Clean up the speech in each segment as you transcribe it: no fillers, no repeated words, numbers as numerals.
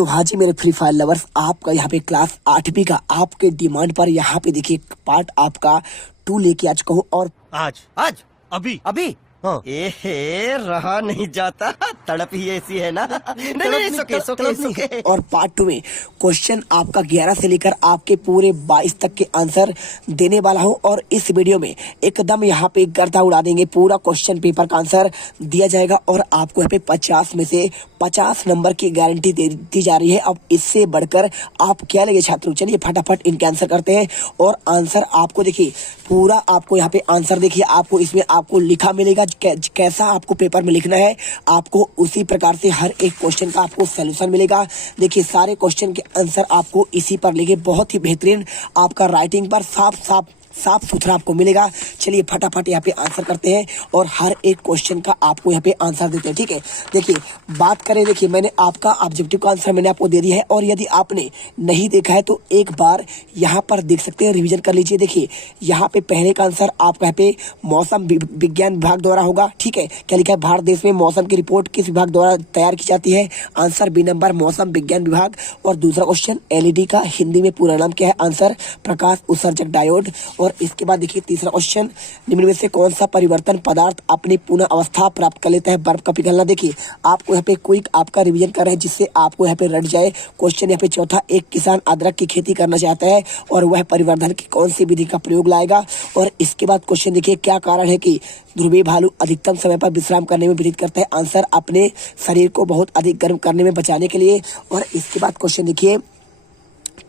तो हाँ जी मेरे फ्री फायर लवर्स, आपका यहाँ पे क्लास 8वीं का आपके डिमांड पर यहाँ पे देखिए पार्ट आपका 2 लेके आ चुका हूँ। और आज आज अभी अभी हाँ एहे रहा नहीं जाता, तड़प ही ऐसी है ना। नहीं सोके और पार्ट 2 में क्वेश्चन आपका 11 से लेकर आपके पूरे 22 तक के आंसर देने वाला हूं। और इस वीडियो में एकदम यहाँ पे गर्दा उड़ा देंगे, पूरा क्वेश्चन पेपर का आंसर दिया जाएगा और आपको यहाँ पे 50 में से 50 नंबर की गारंटी दे दी जा रही है। अब इससे बढ़कर आप क्या लगे छात्रों, चलिए फटाफट इनके आंसर करते हैं। और आंसर आपको देखिए पूरा, आपको यहाँ पे आंसर देखिए, आपको इसमें आपको लिखा मिलेगा कैसा आपको पेपर में लिखना है, आपको उसी प्रकार से हर एक क्वेश्चन का आपको सॉल्यूशन मिलेगा। देखिए सारे क्वेश्चन के आंसर आपको इसी पर लिखे, बहुत ही बेहतरीन आपका राइटिंग पर साफ सुथरा आपको मिलेगा। चलिए फटाफट यहाँ पे आंसर करते हैं और हर एक क्वेश्चन का आपको यहाँ पे आंसर देते हैं, ठीक है। देखिए बात करें, देखिए मैंने आपका ऑब्जेक्टिव का आंसर मैंने आपको दे दिया है और यदि आपने नहीं देखा है तो एक बार यहाँ पर देख सकते हैं, रिवीजन कर लीजिए। देखिए यहाँ पे पहले का आंसर आपका यहाँ पे मौसम विज्ञान विभाग द्वारा होगा, ठीक है। क्या लिखा है, भारत देश में मौसम की रिपोर्ट किस विभाग द्वारा तैयार की जाती है, आंसर बी नंबर मौसम विज्ञान विभाग। और दूसरा क्वेश्चन एलईडी का हिंदी में पूरा नाम क्या है, आंसर प्रकाश उत्सर्जक डायोड। और इसके बाद देखिए तीसरा क्वेश्चन, निम्न में से कौन सा परिवर्तन पदार्थ अपनी पुनः अवस्था प्राप्त कर लेता है, बर्फ का पिघलना। देखिए आपको यहाँ पे क्विक आपका रिवीजन कर रहे हैं जिससे आपको यहाँ पे रट जाए क्वेश्चन। यहाँ पे चौथा, एक किसान अदरक की खेती करना चाहता है और वह परिवर्धन की कौन सी विधि का प्रयोग लाएगा। और इसके बाद क्वेश्चन देखिए, क्या कारण है कि ध्रुवीय भालू अधिकतम समय पर विश्राम करने में व्यतीत करता है, आंसर अपने शरीर को बहुत अधिक गर्म करने में बचाने के लिए। और इसके बाद क्वेश्चन देखिए,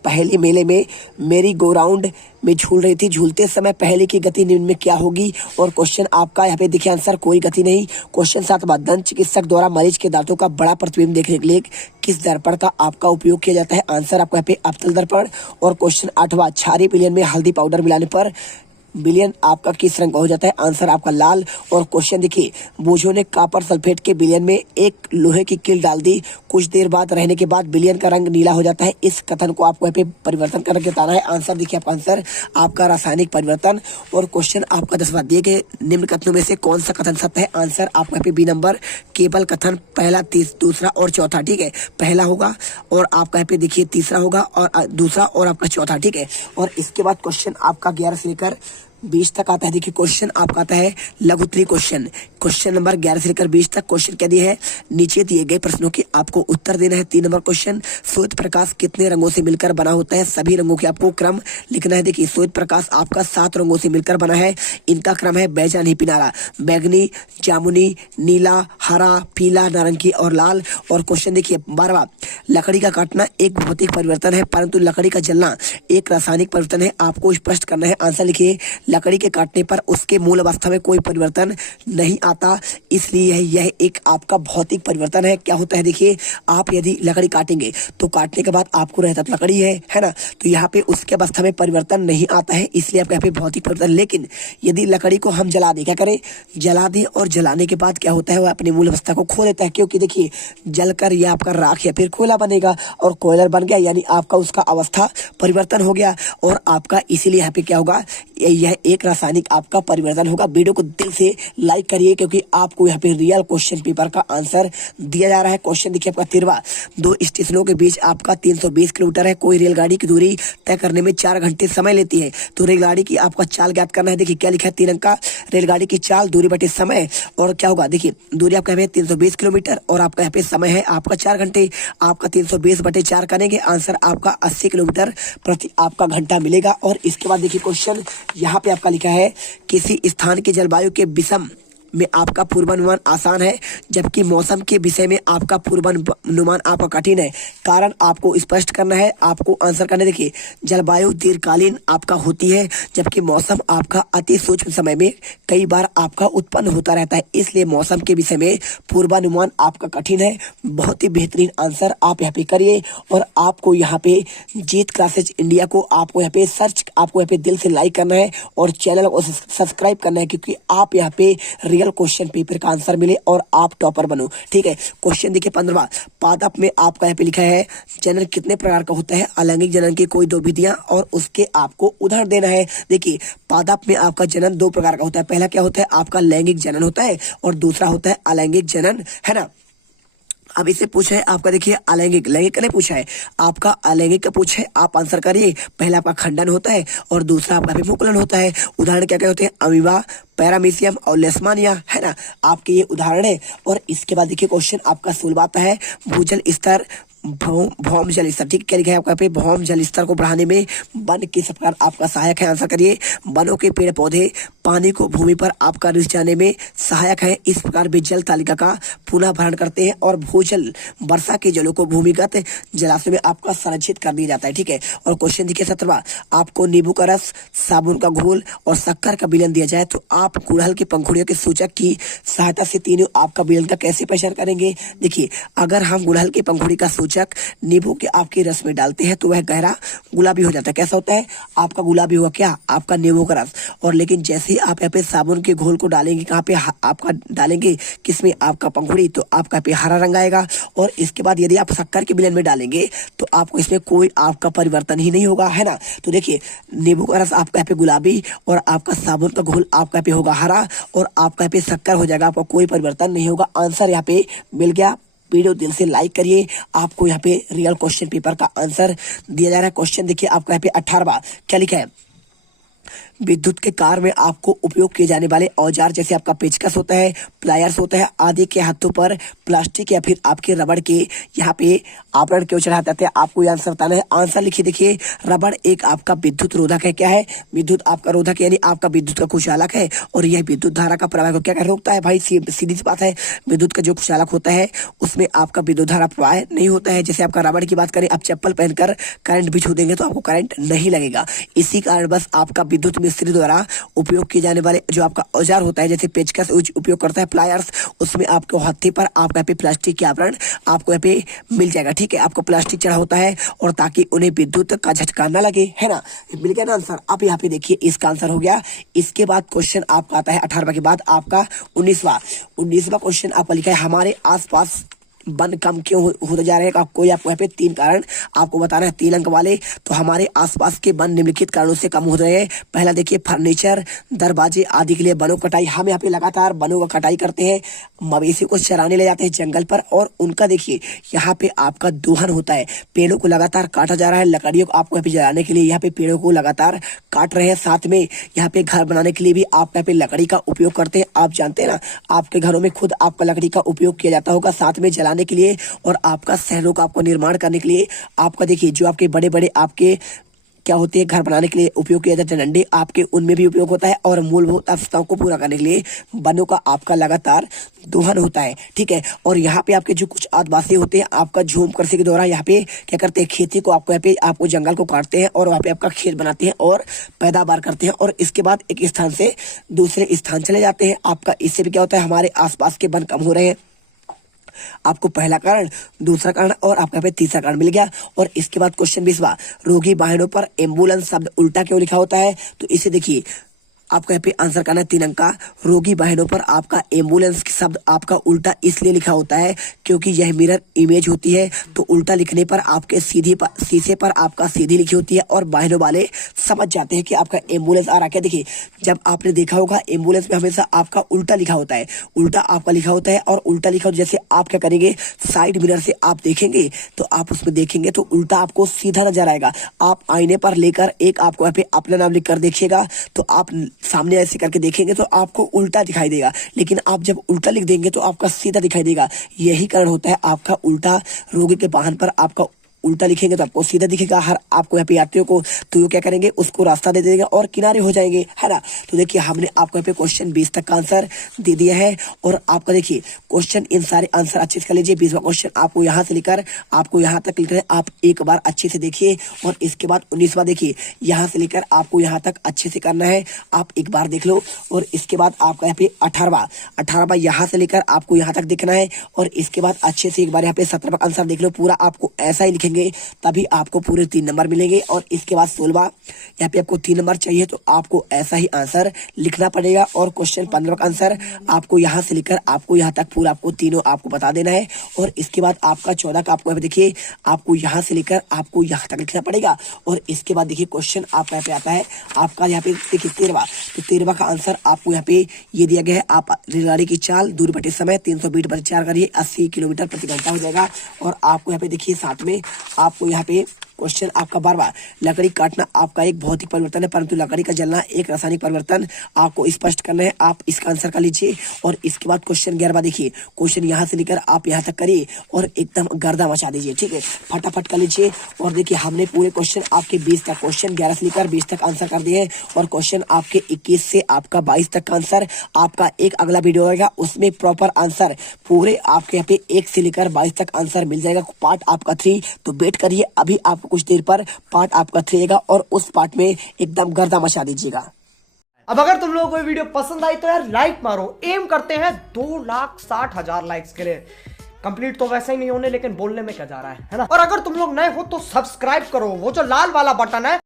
पहले मेले में मेरी गो राउंड में झूल रही थी, झूलते समय पहले की गति निम्न में क्या होगी। और क्वेश्चन आपका यहाँ पे देखिए आंसर कोई गति नहीं। क्वेश्चन 7, दंत चिकित्सक द्वारा मरीज के दांतों का बड़ा प्रतिबिंब देखने के लिए किस दर्पण का आपका उपयोग किया जाता है, आंसर आपका यहाँ पे अवतल दर्पण। और क्वेश्चन 8, क्षारीय विलयन में हल्दी पाउडर मिलाने पर विलयन आपका किस रंग का हो जाता है, आंसर आपका लाल। और क्वेश्चन देखिए, बोझों ने कॉपर सल्फेट के विलयन में एक लोहे की कील डाल दी, कुछ देर बाद रहने के बाद विलयन का रंग नीला हो जाता है, इस कथन को आपको यहाँ पे परिवर्तन करके बताना है, आंसर देखिए आपका आंसर आपका रासायनिक परिवर्तन। और क्वेश्चन आपका 10वां दिए गए निम्न कथनों में से कौन सा कथन सत्य है, आंसर आपको यहाँ पे बी नंबर केवल कथन पहला, दूसरा और चौथा, ठीक है। पहला होगा और आपका यहाँ पे देखिए तीसरा होगा और दूसरा और आपका चौथा, ठीक है। और इसके बाद क्वेश्चन आपका 11 से लेकर 20 तक आता है। देखिए क्वेश्चन आपका आता है लघु उत्तरीय क्वेश्चन, क्वेश्चन नंबर 11 से लेकर 20 तक। क्वेश्चन क्या दिए है, नीचे दिए गए प्रश्नों के आपको उत्तर देना है। 3 नंबर क्वेश्चन, श्वेत प्रकाश कितने रंगों से मिलकर बना होता है, सभी रंगों के आपको क्रम लिखना है। देखिए श्वेत प्रकाश आपका 7 रंगों से मिलकर बना है, इनका क्रम है बैजा नहीं पिनारा, बैगनी, जामुनी, नीला, हरा, पीला, नारंगी और लाल। और क्वेश्चन देखिए 12वां, लकड़ी का काटना एक भौतिक परिवर्तन है परंतु लकड़ी का जलना एक रासायनिक परिवर्तन है, आपको स्पष्ट करना है, आंसर लिखिए। लकड़ी के काटने पर उसके मूल अवस्था में कोई परिवर्तन नहीं आता, इसलिए यह एक आपका भौतिक परिवर्तन है। क्या होता है, देखिए आप यदि लकड़ी काटेंगे तो काटने के बाद आपको रहता तो लकड़ी है ना, तो यहाँ पे उसके अवस्था में परिवर्तन नहीं आता है, इसलिए आपके यहाँ पे भौतिक परिवर्तन। लेकिन यदि लकड़ी को हम जला दें, क्या करें, जला दें और जलाने के बाद क्या होता है, वह अपनी मूल अवस्था को खो देता है, क्योंकि देखिए जलकर यह आपका राख या फिर कोयला बनेगा और कोयला बन गया यानी आपका उसका अवस्था परिवर्तन हो गया और आपका इसीलिए यहाँ पे क्या होगा, यह एक रासायनिक आपका परिवर्तन होगा। वीडियो को दिल से लाइक करिए क्योंकि आपको यहाँ पे रियल क्वेश्चन पेपर का आंसर दिया जा रहा है। क्वेश्चन देखिए आपका 13वां, 2 स्टेशनों के बीच आपका 320 किलोमीटर है, कोई रेलगाड़ी की दूरी तय करने में 4 घंटे समय लेती है, तो रेलगाड़ी की आपका चाल ज्ञात करना है। देखिए क्या लिखा है, 3 अंक का, रेलगाड़ी की चाल दूरी बटे समय। और क्या होगा, देखिए दूरी आपका है 320 किलोमीटर और आपका यहाँ पे समय है आपका 4 घंटे, आपका 320 बटे 4 करेंगे, आंसर आपका 80 किलोमीटर प्रति आपका घंटा मिलेगा। और इसके बाद देखिए क्वेश्चन यहाँ पे आपका लिखा है, किसी स्थान की जलवायु के विषम में आपका पूर्वानुमान आसान है जबकि मौसम के विषय में आपका पूर्वानुमान आपका कठिन है, कारण आपको स्पष्ट करना है, आपको आंसर करना है। देखिए जलवायु दीर्घकालीन आपका होती है जबकि मौसम आपका अति सूक्ष्म समय में कई बार आपका उत्पन्न होता रहता है, इसलिए मौसम के विषय में पूर्वानुमान आपका कठिन है। बहुत ही बेहतरीन आंसर आप यहाँ पे करिए और आपको यहाँ पे जीत क्लासेज इंडिया को आपको यहाँ पे सर्च, आपको यहाँ पे दिल से लाइक करना है और चैनल को सब्सक्राइब करना है क्योंकि आप यहाँ पे क्वेश्चन पेपर का आंसर मिले और आप टॉपर बनो, ठीक है। क्वेश्चन देखिए 15वां, पादप में आपका यहाँ पे लिखा है, जनन कितने प्रकार का होता है, अलैंगिक जनन की कोई 2 विधियां और उसके आपको उदाहरण देना है। देखिए पादप में आपका जनन 2 प्रकार का होता है, पहला क्या होता है आपका लैंगिक जनन होता है और दूसरा होता है अलैंगिक जनन, है ना। अब इससे पूछा है आपका, देखिए अलैंगिक, लैंगिक ने पूछा है आपका, अलैंगिक का पूछा है, आप आंसर करिए। पहला आपका खंडन होता है और दूसरा आपका मुकुलन होता है। उदाहरण क्या क्या होते हैं, अमीबा, पैरामीशियम और लेशमानिया, है ना, आपके ये उदाहरण है। और इसके बाद देखिए क्वेश्चन आपका सुलभ आता है, भूजल स्तर, भौम जल स्तर, ठीक, क्या लिखा है आपका पे, भौम जल स्तर को बढ़ाने में वन किस प्रकार आपका सहायक है, आंसर करिए। वनों के पेड़ पौधे पानी को भूमि पर आपका रिस जाने में सहायक है, इस प्रकार वे जल तालिका का पुनः भरण करते हैं। और भूजल वर्षा के जलों को भूमिगत जलाशय में आपका संरक्षित कर दिया जाता है, ठीक है। और क्वेश्चन देखिए 17वां, आपको नींबू का रस, साबुन का घोल और शक्कर का विलयन दिया जाए तो आप गुड़हल की पंखुड़ियों के सूचक की सहायता से तीनों आपका विलयन का कैसे पहचान करेंगे। देखिए अगर हम गुड़हल की पंखुड़ी का सूचक नींबू के आपके रस में डालते हैं तो वह गहरा गुलाबी हो जाता है। कैसा होता है आपका गुलाबी हुआ, क्या, आपका नींबू का रस। और लेकिन जैसे ही आप यहाँ पे साबुन के घोल को डालेंगे, कहाँ पे, आपका डालेंगे किसमें, आपका पंखुड़ी, तो आपका पे हरा रंग आएगा। और इसके बाद यदि आप शक्कर के विलयन में डालेंगे तो आपको इसमें कोई आपका परिवर्तन ही नहीं होगा, है ना। तो देखिए नींबू का रस आपका यहाँ पे गुलाबी और आपका साबुन का घोल आपका यहाँ पे होगा हरा और आपका यहाँ पे शक्कर हो जाएगा, आपका कोई परिवर्तन नहीं होगा। आंसर यहाँ पे मिल गया। वीडियो दिल से लाइक करिए, आपको यहाँ पे रियल क्वेश्चन पेपर का आंसर दिया जा रहा है। क्वेश्चन देखिए आपका यहाँ पे 18वां, क्या लिखा है, विद्युत के कार्य में आपको उपयोग किए जाने वाले औजार जैसे आपका पेचकस होता है, प्लायर्स होता है आदि के हाथों पर प्लास्टिक या फिर आपके रबड़ के यहाँ पे आवरण क्यों चढ़ाते जाते हैं, आपको ये आंसर बताना है। आंसर लिखिए, देखिए रबड़ एक आपका विद्युत रोधक है, क्या है, विद्युत आपका रोधक यानी आपका विद्युत का कुचालक है। और यह विद्युत धारा का प्रवाह को क्या रोकता है, भाई सीधी सी बात है, विद्युत का जो कुचालक होता है उसमें आपका विद्युत धारा प्रवाह नहीं होता है। जैसे आपका रबड़ की बात करें, आप चप्पल पहनकर करंट भी छू देंगे तो आपको करंट नहीं लगेगा। इसी कारण बस आपका विद्युत मिस्त्री द्वारा उपयोग किए जाने वाले जो आपका औजार होता है, जैसे पेचकस उपयोग करता है, प्लायर्स, उसमें आपको हत्थे पर आपका यहाँ पे प्लास्टिक के आवरण आपको यहाँ पे मिल जाएगा, ठीक है। आपको प्लास्टिक चढ़ा होता है और ताकि उन्हें विद्युत का झटका ना लगे, है ना। मिल गया ना आंसर। अब यहाँ पे देखिए इसका आंसर हो गया। इसके बाद क्वेश्चन आपका आता है 18वां के बाद आपका 19वां क्वेश्चन आपका लिखा है, हमारे आसपास वन कम क्यों होते जा रहे हैं। आपको यहाँ पे 3 कारण आपको बताना है, 3 अंक वाले। तो हमारे आसपास के वन निम्नलिखित कारणों से कम हो रहे हैं। पहला देखिए फर्नीचर, दरवाजे आदि के लिए वनों कटाई, हम यहाँ पे लगातार वनों का कटाई करते हैं, मवेशी को चराने ले जाते हैं जंगल पर और उनका देखिए यहाँ पे आपका दोहन होता है, पेड़ों को लगातार काटा जा रहा है, लकड़ियों को आपको यहाँ पे जलाने के लिए यहाँ पे पेड़ों को लगातार काट रहे हैं। साथ में यहाँ पे घर बनाने के लिए भी आप यहाँ पे लकड़ी का उपयोग करते हैं। आप जानते हैं ना, आपके घरों में खुद आपका लकड़ी का उपयोग किया जाता होगा, साथ में जलाने के लिए और आपका शहरों का आपको निर्माण करने के लिए आपका देखिए जो आपके बड़े बड़े आपके क्या होते हैं घर बनाने के लिए उपयोग किया जाता है डंडे, आपके उनमें भी उपयोग होता है। और मूलभूत आवश्यकताओं को पूरा करने के लिए वनों का आपका लगातार दोहन होता है, ठीक है। और यहाँ पे आपके जो कुछ आदिवासी होते हैं, आपका झूम कृषि के द्वारा यहाँ पे क्या करते हैं, खेती को आपको यहाँ पे आपको जंगल को काटते हैं और वहाँ पे आपका खेत बनाते हैं और पैदावार करते हैं और इसके बाद एक स्थान से दूसरे स्थान चले जाते हैं। आपका इससे भी क्या होता है, हमारे आसपास के वन कम हो रहे हैं। आपको पहला कारण, दूसरा कारण और आपका पे तीसरा कारण मिल गया। और इसके बाद क्वेश्चन 20वां, रोगी वाहनों पर एम्बुलेंस शब्द उल्टा क्यों लिखा होता है। तो इसे देखिए आपको यहाँ पे आंसर करना है 3 अंक का। रोगी वाहनों पर आपका एम्बुलेंस शब्द आपका उल्टा इसलिए लिखा होता है क्योंकि यह मिरर इमेज होती है, तो उल्टा लिखने पर आपके शीशे पर आपका सीधी लिखी होती है और वाहनों वाले समझ जाते हैं कि आपका एम्बुलेंस आ रहा है। देखिए जब आपने देखा होगा एम्बुलेंस में हमेशा आपका उल्टा लिखा होता है, उल्टा आपका लिखा होता है और उल्टा लिखा हो, जैसे आप क्या करेंगे, साइड मिरर से आप देखेंगे तो आप उसमें देखेंगे तो उल्टा आपको सीधा नजर आएगा। आप आईने पर लेकर एक आपको यहाँ पे अपना नाम लिख कर देखिएगा तो आप सामने ऐसे करके देखेंगे तो आपको उल्टा दिखाई देगा, लेकिन आप जब उल्टा लिख देंगे तो आपका सीधा दिखाई देगा। यही कारण होता है आपका उल्टा, रोगी के वाहन पर आपका उल्टा लिखेंगे तो आपको सीधा दिखेगा। हर आपको यहाँ पे यात्रियों को तो ये क्या करेंगे, उसको रास्ता दे देंगे और किनारे हो जाएंगे, है ना। तो देखिए हमने आपको यहाँ पे क्वेश्चन 20 तक का आंसर दे दिया है और आपका देखिए क्वेश्चन इन सारे आंसर अच्छे से कर लीजिए। 20वां क्वेश्चन आपको यहाँ से लेकर आपको यहाँ तक लिखना है, आप एक बार अच्छे से देखिए। और इसके बाद 19वां देखिए, यहाँ से लेकर आपको यहाँ तक अच्छे से करना है, आप एक बार देख लो। और इसके बाद आपका यहाँ पे 18वां यहाँ से लेकर आपको यहाँ तक देखना है और इसके बाद अच्छे से एक बार यहाँ पे 17वां आंसर देख लो, पूरा आपको ऐसा ही लिखेंगे लिखेंगे तभी आपको पूरे 3 नंबर मिलेंगे। और इसके बाद 16 यहाँ पे आपको 3 नंबर चाहिए तो आपको ऐसा ही आंसर लिखना पड़ेगा। और क्वेश्चन 15 का आंसर आपको यहाँ से लेकर आपको यहाँ तक पूरा आपको तीनों आपको बता देना है। और इसके बाद आपका 14 का आपको यहाँ पे देखिए आपको यहाँ से लेकर आपको यहाँ तक लिखना पड़ेगा। और इसके बाद देखिए क्वेश्चन आपका यहाँ पे आता है आपका यहाँ पे देखिए 13, तो 13 का आंसर आपको यहाँ पे ये दिया गया है। आप रेलगाड़ी की चाल दूर बटे समय 320 बटे 4 करिए 80 किलोमीटर प्रति घंटा हो जाएगा। और आपको यहाँ पे देखिए साथ में आपको यहाँ पे क्वेश्चन आपका 12 लकड़ी काटना आपका एक भौतिक परिवर्तन है परंतु लकड़ी का जलना एक रासायनिक परिवर्तन आपको स्पष्ट करना है। आप इसका आंसर कर लीजिए। और इसके बाद क्वेश्चन 11 देखिए क्वेश्चन यहाँ से लेकर आप यहाँ तक करिए और एकदम गर्दा मचा दीजिए। ठीक है, फटाफट कर लीजिए। और देखिए हमने पूरे क्वेश्चन आपके 20 तक क्वेश्चन 11 से लेकर 20 तक आंसर कर दिए हैं। और क्वेश्चन आपके 21 से आपका 22 तक का आंसर आपका एक अगला वीडियो होगा उसमें प्रॉपर आंसर पूरे आपके यहाँ पे 1 से लेकर 22 तक आंसर मिल जाएगा। पार्ट आपका 3 तो वेट करिए, अभी आपको कुछ देर पर पार्ट आपका 3 आएगा और उस पार्ट में एकदम गर्दा मचा दीजिएगा। अब अगर तुम लोगों को ये वीडियो पसंद आई तो यार लाइक मारो। एम करते हैं 2,60,000 लाइक्स के लिए। कंप्लीट तो वैसे ही नहीं होने लेकिन बोलने में क्या जा रहा है ना। और अगर तुम लोग नए हो तो सब्सक्राइब करो, वो जो लाल वाला बटन है